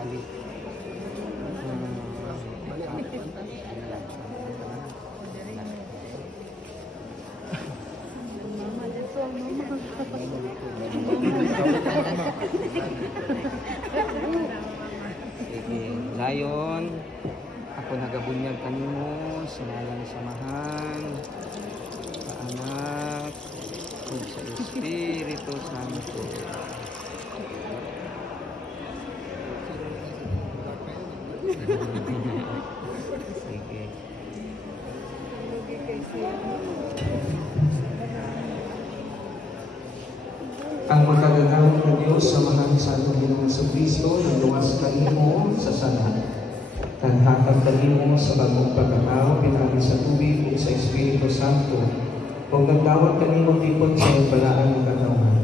palit. Sige, Lion, ako nagabunyag kanimo sa ngalan samahan, sa Anak, ug sa Espiritu Santo. Sige. Ang makagagawin ng Diyos sa mga Santo Ginoong Jesucristo na luwas kanimo sa sana. Tanhatag kanimo sa bagong pagkatao, pinagi sa tubig o sa Espiritu Santo. Kung nagdawat kanimo tipon sa balaan ng katawan.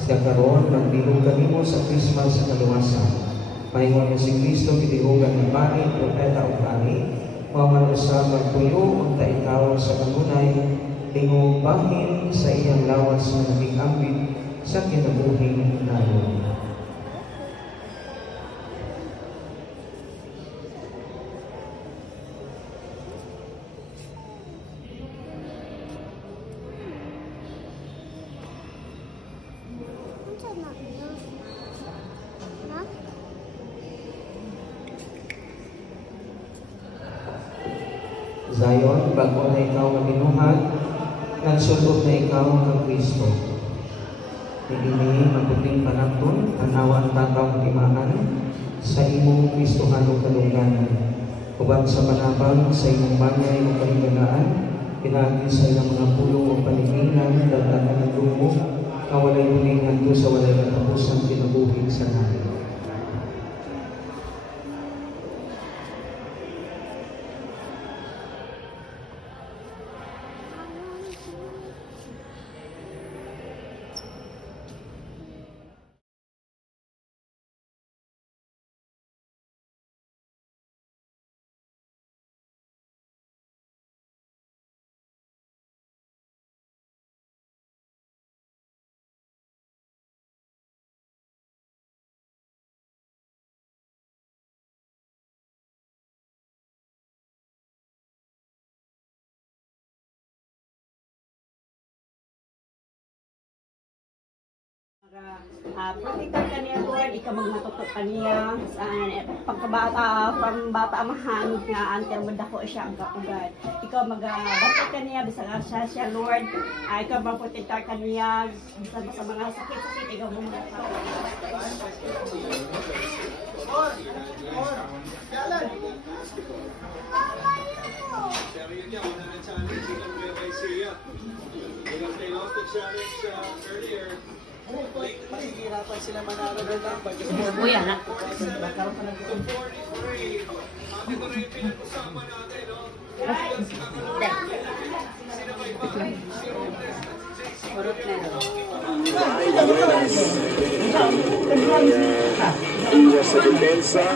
Siya karon, nagbilog kanimo sa Christmas sa kaluwasan. Pahingon mo si Kristo, kitihugan ng bani, propeta o kani, maman sa magtuyo, unta ikaw sa kanunay, tingong bahin sa iyang lawas na naging ambit sa kinabuhing nayon. Zion, bago na ikaw maginuhan, nagsulod na ikaw ng Kristo. Nagini mabuting panakton, tanawa ang tataong timaan sa imong Kristohano kalungganan. Uban sa panabang sa imong banyay o kaligalaan, pinagi sa ilang mga pulong o panigilan, dagdagan ng lumo, kawalay hulingan ko sa walay katapusan kinabuhi sa namin. Protektan ka niya, Lord, ikaw magmatutok ka niya pagkabata, from bata amahan nga until madako siya ang kapugad. Ikaw magbantot ka niya, bisang siya, Lord, ikaw magprotektar ka niya, bisang sa mga sakit-sakit, ikaw magmatutok. Mahihirapan sila manalo ng number. Buya na. Nagkaroon pa ng sa depensa.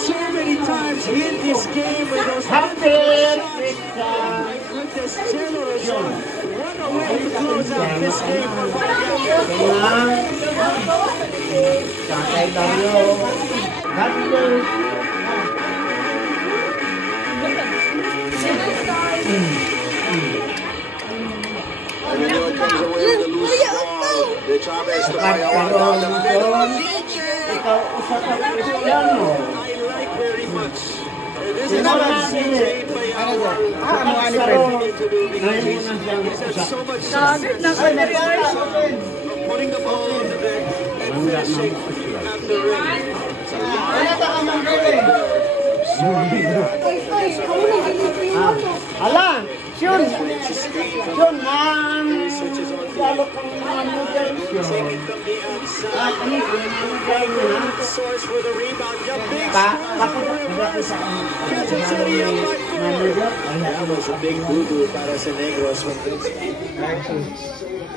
So many times in this game with those what a way to close out this game for Chavez to Payawan down the middle. I like very much. This is what I've seen Payawan so much putting the ball in the back and fishing at the ring. Ano ta ka man girl? Ala, Shun, lalo kang manudel. Taken from the outside. Source for the rebound. Yeah, big Kansas City up by 4. That was a big boo-boo para sa Negros.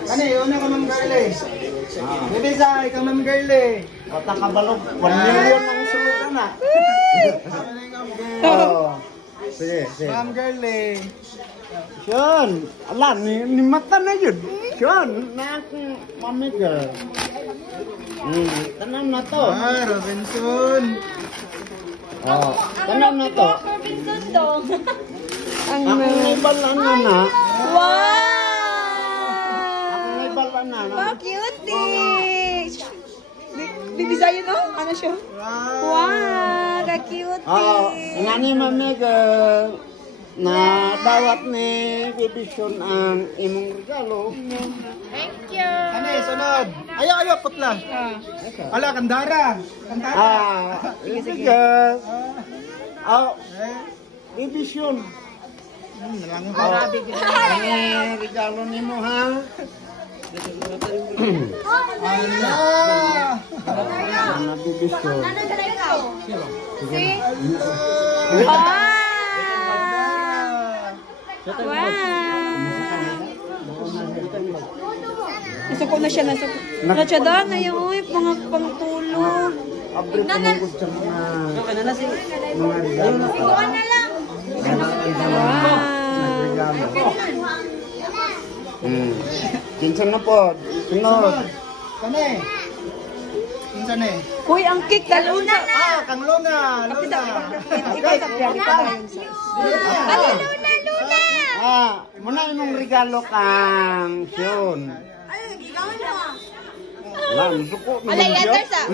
Kani, una ka man girl eh. Bibisay ka man girl eh. Kota kabalog, 1 million ang sulutan na. Oh. Sige. Ma'am girl eh. Shun, ala, ni mata na yun. Shun, na akong mamigal. Tanam na to. Ah, Robinson. Oh, tanam na to. Robinson dong. Akong naibalan na. Wow! Akong naibalan na. Wow, cutie! Bibisayo no? Ano siya? Wow, ka-cutie! Oh, nga ni mamigal. Na dawat ni Bibisyon ang imong regalo. Thank you! Kani, sunod. Ayaw, putla. Ala, Kandara. Ibigay. Bibisyon. Nalangan ko. Kani regalo ni mo ha. Ala. Na Bibisyon. See? Wow! Nasuko na siya, nasuko. Natsyada na yung mga pangtulog. Abre pa mo gusto mga regalo. Ikuan na lang. Wow! Kinsan na po. Sunod. Kani. Kinsa ni? Uy, ang cake kaluna na. Kang Luna. Ikaw sa piyarita yun sa. Luna! Muna imong regalo kang Shun. Wala, nasuko. Alay, letters ah.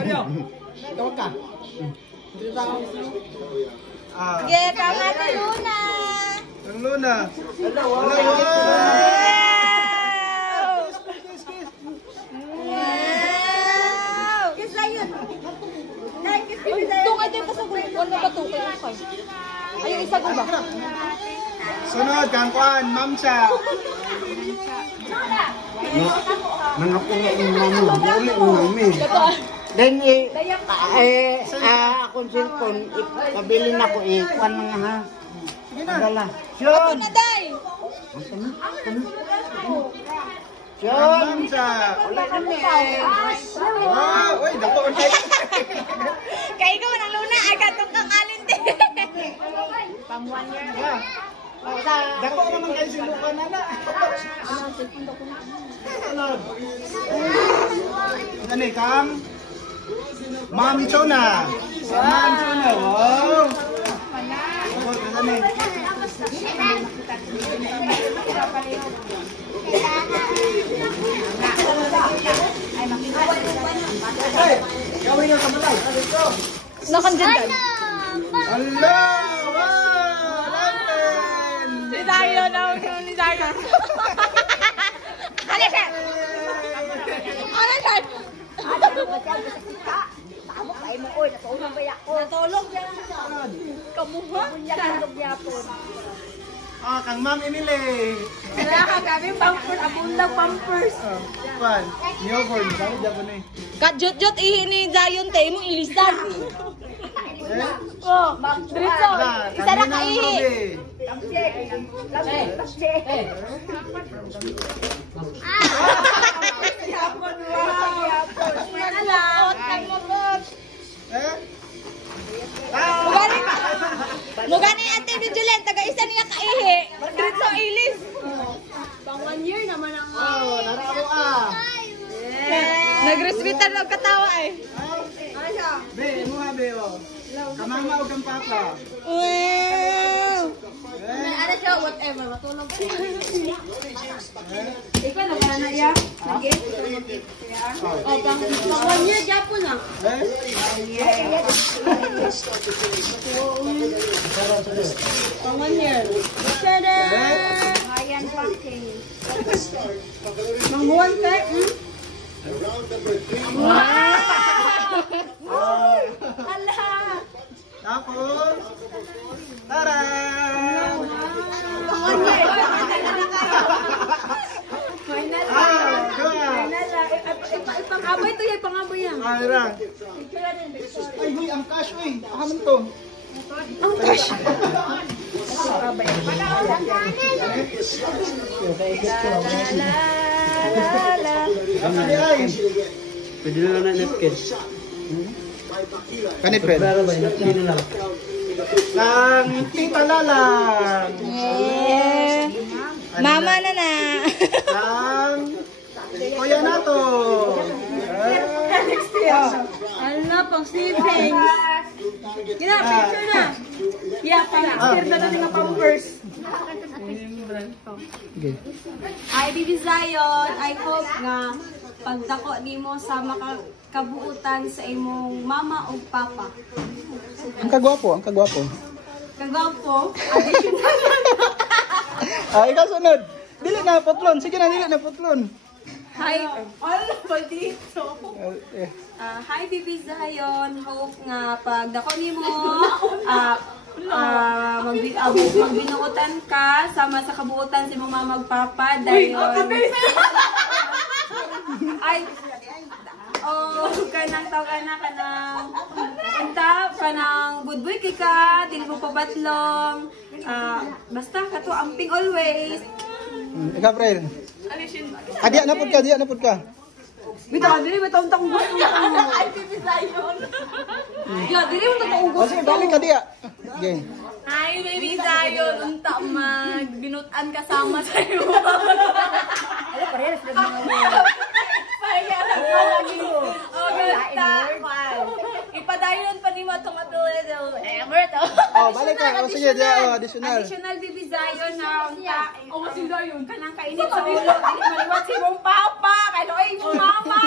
Tawag ka. Get tama si Luna. Kang Luna. Wow! Kiss na yun. Tungay tayo pa sa gulo. Wala ba ito? Ay, yung isa ko ba? Sunod, kang Kwan, Mamsa. Nangapuno yung mama. Uli mo namin. Then, akong cellphone, pabili na ko, ikuan mga ha. Adala. Shun! Na, day! Shun! Mamsa. Wow, uy, dako on tayo. Kaya ikaw ng Luna, agad itong kang alin din. Pang 1 year. Dako naman kayo silukan na na. Ano eh, Kang? Ma'am Chona. Ma'am Chona, wow. Ano eh? Nakandyan ka. Hello! Wow! Ramen! Si Zayo na ni Zayo. Ano siya? Ano siya? Tamo kay mo oy, natulog ba ako? Natulog yan. Kamuha? Natulog yapon. Kang Ma'am Emily. Nakakagabi pampers, abundang pampers. Pan, newborn, sabi Japon eh. Kajot-jot ihi ni Zayon tayo mo ilisan. Oh, diretso. Isa na ka ihi. Yapon, wow. Nalaot kang mabot. Mugani ate ni Julen, taga-isa niya ka ihi. Diretso ilis. Pang 1 year naman ang Narako nagrespetan og katawa eh. Be, mo ha be o. Kamama o kang papa. Wow. Ano siya, whatever, matulog. Ikaw na ba na iya? Oh, pang 1 year Japon na. Pang 1 year. Tada! Ayan packing. Mang buwan ka? Round number 3. Hala! Tapos, tara! Final Ah, good. Ipang-abay to yan, pang-abay yan. Tara. Ay, huy, ang cash, huy. Ahaman to. Ang cash. Ay, ay. Pwede na lang napkin. Kanit, Fred. Lang, tita lalang. Yeah. Mama na na. Lang, kuya na to. Ano, pang savings. Gina, picture na. Yeah, pang-picture na natin ang pang-purse. Ay, Bibi Zion, I hope nga pagdako nimo sa makakabuutan sa imong mama o papa. Ang kagwapo, ang kagwapo. Kagwapo, Ah, ikaw sunod. Dili na putlon. Sige na, dili na putlon. hi, all pa dito. Eh, Hi, Bibi Zion. Hope nga pagdako nimo magbinuotan ka sama sa kabuutan si mong mama magpapa dahil ay kanang tawag kanang unta kanang good boy kay ka dili mo pabatlong basta kato amping always. ikaw, Fred. Diya na pud ka, diya na pud ka. Bitaw dili bitaw tang gusto. Ay Bibi Zion. Ya dili mo tang O sige, balik ka diya. Okay. Hi, baby Zion. Unta magbinutan kasama sa'yo. Ano, parehas na mga ipadayon pa ni mo itong matulad. Ever to. Oh, balik ka. O sige, diya. Additional. Additional Bibi Zion na unta. Si Zion kanang kainit sa ulo. Dili maliwat si mong papa. Kaya ay mong mama.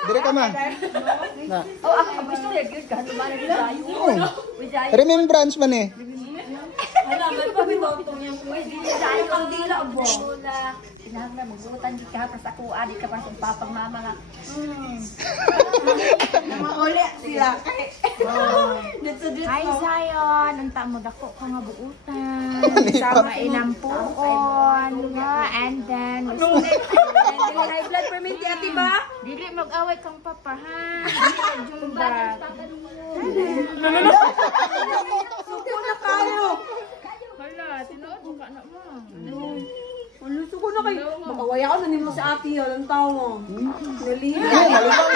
Dire ka, ma. Na. Ako gusto rin yun. Kahit ba na Zion. Remembrance man eh. Wala, ba't pa bitotong yung Zion ang dila bo. Sinabi na magbutan di ka tapos ako adi ka pa sa papang mama nga. Mauli sila. Hi Zion, unta mo dako ka nga buutan. Sama inampuon nga and then High blood permit ti ati ba? dili mag-away kang papa ha. Dili jumba. Suko na kayo. Hala, tinuod mo ka na mo. Ano suko na kayo? Makawaya ko na nimo sa ati yun. Ang tao mo. Nalihan. Malibang.